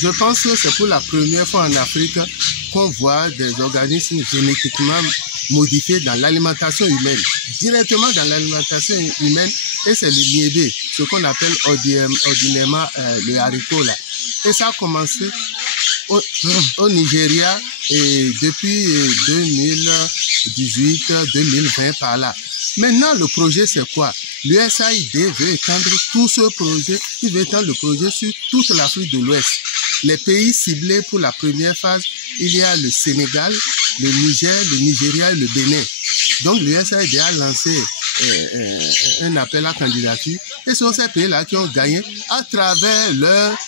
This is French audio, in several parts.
je pense que c'est pour la première fois en Afrique qu'on voit des organismes génétiquement modifiés dans l'alimentation humaine, directement dans l'alimentation humaine, et c'est le niébé, ce qu'on appelle ordinairement le haricot là. Et ça a commencé au Nigeria et depuis 2018-2020 par là. Maintenant, le projet, c'est quoi? L'USAID veut étendre tout ce projet, il veut étendre le projet sur toute l'Afrique de l'Ouest. Les pays ciblés pour la première phase, il y a le Sénégal, le Niger, le Nigeria et le Bénin. Donc, l'USAID a lancé un appel à candidature et ce sont ces pays-là qui ont gagné à travers leur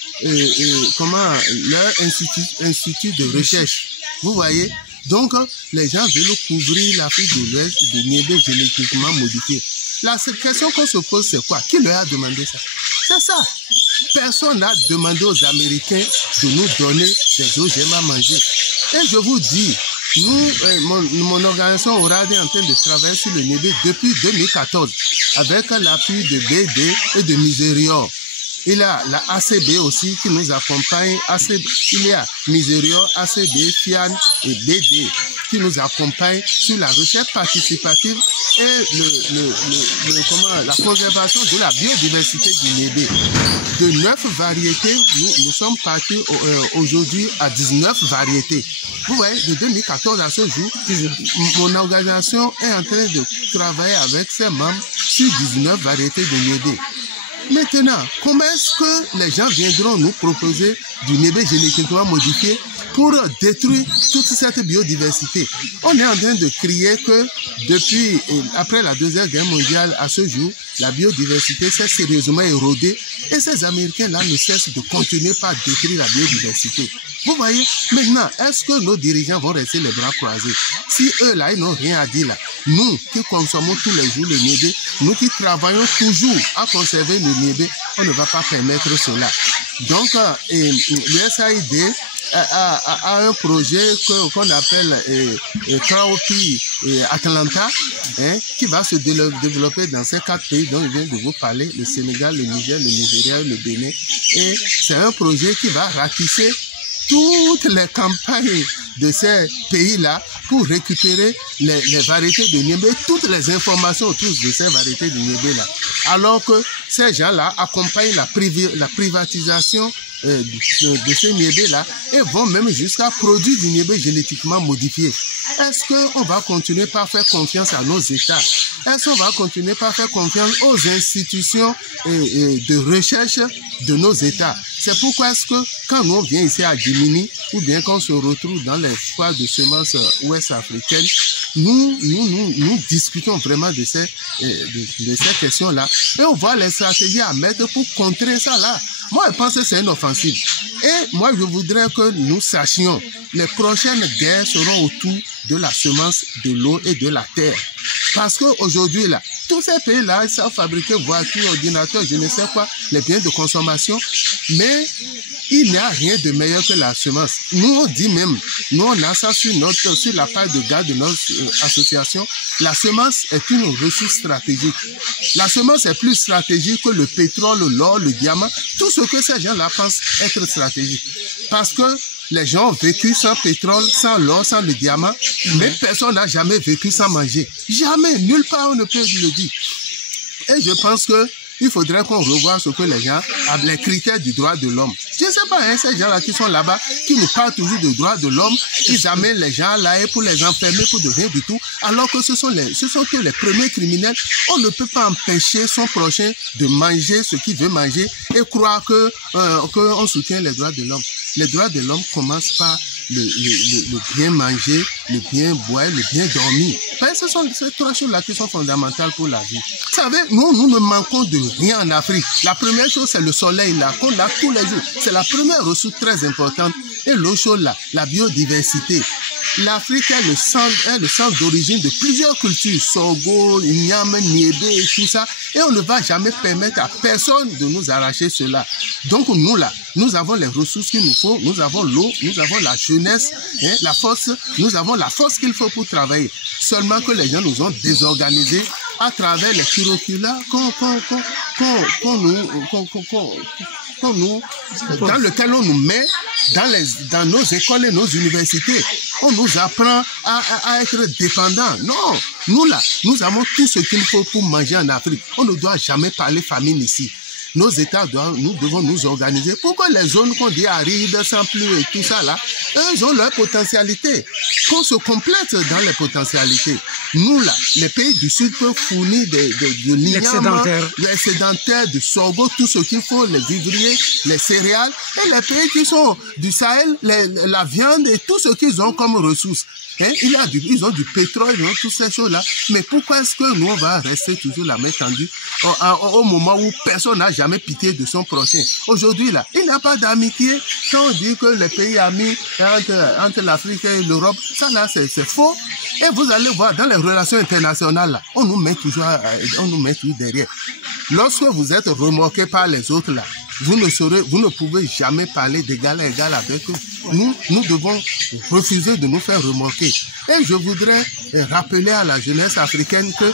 institut de recherche. Vous voyez? Donc, les gens veulent couvrir l'Afrique de l'Ouest de niébé génétiquement modifié. La question qu'on se pose, c'est quoi? Qui leur a demandé ça? C'est ça. Personne n'a demandé aux Américains de nous donner des OGM à manger. Et je vous dis, nous, mon organisation Orade est en train de travailler sur le niébé depuis 2014 avec l'appui de BD et de Misérior. Il y a la ACB aussi qui nous accompagne. Il y a Misérior, ACB, FIAN et BD qui nous accompagnent sur la recherche participative et la conservation de la biodiversité du niébé. De 9 variétés, nous sommes partis aujourd'hui à 19 variétés. Vous voyez, de 2014 à ce jour, mon organisation est en train de travailler avec ses membres sur 19 variétés de niébé. Maintenant, comment est-ce que les gens viendront nous proposer du niébé génétiquement modifié pour détruire toute cette biodiversité? On est en train de crier que depuis, après la Deuxième Guerre mondiale à ce jour, la biodiversité s'est sérieusement érodée et ces Américains-là ne cessent de continuer par détruire la biodiversité. Vous voyez, maintenant, est-ce que nos dirigeants vont rester les bras croisés? Si eux, là, ils n'ont rien à dire, là, nous qui consommons tous les jours le niébé, nous qui travaillons toujours à conserver le niébé, on ne va pas permettre cela. Donc, l'USAID a un projet qu'on appelle Crowpy Atlanta, qui va se développer dans ces 4 pays dont je viens de vous parler, le Sénégal, le Niger, le Nigeria et le Bénin. Et c'est un projet qui va ratisser toutes les campagnes de ces pays-là pour récupérer les variétés de niébé, toutes les informations autour de ces variétés de niébé-là. Alors que ces gens-là accompagnent la privatisation de ces niébés-là et vont même jusqu'à produire du niébé génétiquement modifié. Est-ce qu'on va continuer par faire confiance à nos États? Est-ce qu'on va continuer par faire confiance aux institutions de recherche de nos États? C'est pourquoi est-ce que quand nous on vient ici à Jimini ou bien quand on se retrouve dans les foires de semences ouest africaines, nous discutons vraiment de ces questions-là et on voit les stratégies à mettre pour contrer ça là. Moi, je pense que c'est une offensive. Et moi, je voudrais que nous sachions les prochaines guerres seront autour de la semence, de l'eau et de la terre. Parce qu'aujourd'hui, là, tous ces pays-là, ils savent fabriquer voitures, ordinateurs, je ne sais quoi, les biens de consommation, mais il n'y a rien de meilleur que la semence. Nous, on dit même, nous, on a ça sur la page de garde de notre association, la semence est une ressource stratégique. La semence est plus stratégique que le pétrole, l'or, le diamant, tout ce que ces gens-là pensent être stratégique. Parce que les gens ont vécu sans pétrole, sans l'or, sans le diamant, mais personne n'a jamais vécu sans manger. Jamais, nulle part on ne peut le dire. Et je pense que il faudrait qu'on revoie ce que les gens, les critères du droit de l'homme. Je ne sais pas, hein, ces gens-là qui sont là-bas, qui nous parlent toujours de droit de l'homme, ils amènent les gens là et pour les enfermer pour de rien du tout, alors que ce sont que les premiers criminels. On ne peut pas empêcher son prochain de manger ce qu'il veut manger et croire qu'on soutient les droits de l'homme. Les droits de l'homme commencent par le bien manger, le bien boire, le bien dormir. Ce sont ces 3 choses-là qui sont fondamentales pour la vie. Vous savez, nous ne manquons de rien en Afrique. La première chose, c'est le soleil là, qu'on a tous les jours. C'est la première ressource très importante. Et l'autre chose là, la biodiversité. L'Afrique est le centre d'origine de plusieurs cultures, sorgho, igname, niébé et tout ça. Et on ne va jamais permettre à personne de nous arracher cela. Donc nous là, nous avons les ressources qu'il nous faut, nous avons l'eau, nous avons la jeunesse, hein, la force, nous avons la force qu'il faut pour travailler. Seulement que les gens nous ont désorganisés dans lequel on nous met dans nos écoles et nos universités. On nous apprend à être dépendants. Non, nous là, nous avons tout ce qu'il faut pour manger en Afrique. On ne doit jamais parler famine ici. Nos États nous devons nous organiser. Pourquoi les zones qu'on dit arides, sans pluie et tout ça là, eux ont leur potentialité. Qu'on se complète dans les potentialités. Nous là, les pays du Sud peuvent fournir de l'igname, l'excédentaire, du sorgho, tout ce qu'il faut, les vivriers, les céréales. Et les pays qui sont du Sahel, la viande et tout ce qu'ils ont comme ressources. Hein? Ils ont du pétrole, ils ont toutes ces choses-là. Mais pourquoi est-ce que nous, on va rester toujours la main tendue au moment où personne n'a jamais pitié de son prochain? Aujourd'hui, là, il n'y a pas d'amitié. Quand on dit que les pays amis entre l'Afrique et l'Europe, ça là, c'est faux. Et vous allez voir, dans les relations internationales, là, on nous met toujours derrière. Lorsque vous êtes remorqué par les autres, là, vous ne pouvez jamais parler d'égal à égal avec eux. Nous devons refuser de nous faire remorquer. Et je voudrais rappeler à la jeunesse africaine que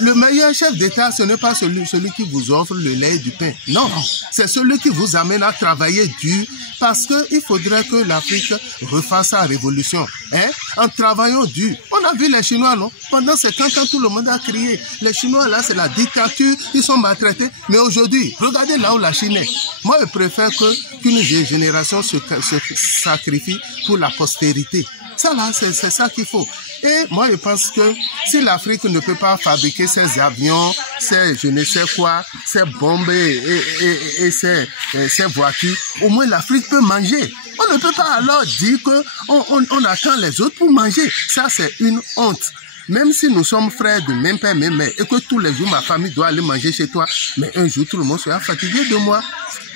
le meilleur chef d'État, ce n'est pas celui qui vous offre le lait et du pain. Non, c'est celui qui vous amène à travailler dur, parce qu'il faudrait que l'Afrique refasse sa révolution. Hein? En travaillant dur. On a vu les Chinois, non? Pendant 50 ans, tout le monde a crié. Les Chinois, là, c'est la dictature, ils sont maltraités. Mais aujourd'hui, regardez là où la Chine est. Moi, je préfère qu'une génération se sacrifie pour la postérité. Ça là, c'est ça qu'il faut. Et moi, je pense que si l'Afrique ne peut pas fabriquer ses avions, ses je ne sais quoi, ses bombes et ses voitures, au moins l'Afrique peut manger. On ne peut pas alors dire qu'on attend les autres pour manger. Ça, c'est une honte. Même si nous sommes frères de même père, même mère, et que tous les jours ma famille doit aller manger chez toi, mais un jour tout le monde sera fatigué de moi.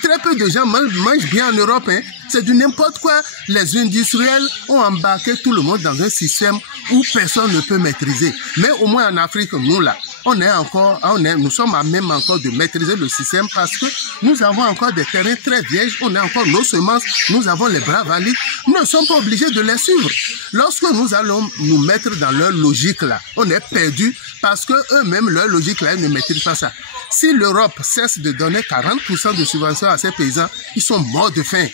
Très peu de gens mangent bien en Europe. Hein. C'est du n'importe quoi. Les industriels ont embarqué tout le monde dans un système où personne ne peut maîtriser. Mais au moins en Afrique, nous là, nous sommes à même encore de maîtriser le système, parce que nous avons encore des terrains très vierges, on a encore nos semences, nous avons les bras valides, nous ne sommes pas obligés de les suivre. Lorsque nous allons nous mettre dans leur logique là, on est perdu, parce que eux-mêmes, leur logique là, ils ne maîtrisent pas ça. Si l'Europe cesse de donner 40% de subventions à ces paysans, ils sont morts de faim.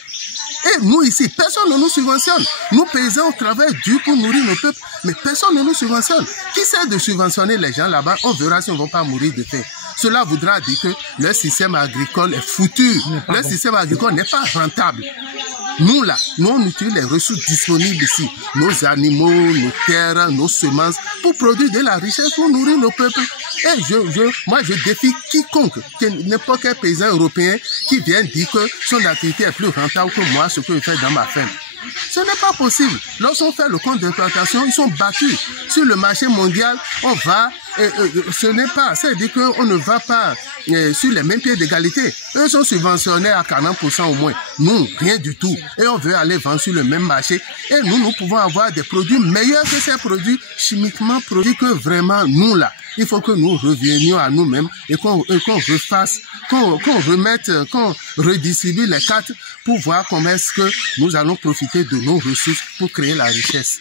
Et nous ici, personne ne nous subventionne. Nous paysans, on travaille dur pour nourrir nos peuples, mais personne ne nous subventionne. Qui sait de subventionner les gens là-bas? On verra si on ne va pas mourir de faim. Cela voudra dire que le système agricole est foutu. Le système agricole n'est pas rentable. Nous là, on utilise les ressources disponibles ici, nos animaux, nos terres, nos semences, pour produire de la richesse, pour nourrir nos peuples. Et moi je défie quiconque, n'importe quel paysan européen qui vient dire que son activité est plus rentable que moi, ce que je fais dans ma ferme. Ce n'est pas possible. Lorsqu'on fait le compte d'exploitation, ils sont battus. Sur le marché mondial, on va, ce n'est pas, c'est-à-dire qu'on ne va pas sur les mêmes pieds d'égalité. Eux sont subventionnés à 40% au moins. Nous, rien du tout. Et on veut aller vendre sur le même marché. Et nous pouvons avoir des produits meilleurs que ces produits chimiquement produits, que vraiment nous là. Il faut que nous revenions à nous-mêmes et qu'on refasse, qu'on redistribue les cartes pour voir comment est-ce que nous allons profiter de nos ressources pour créer la richesse.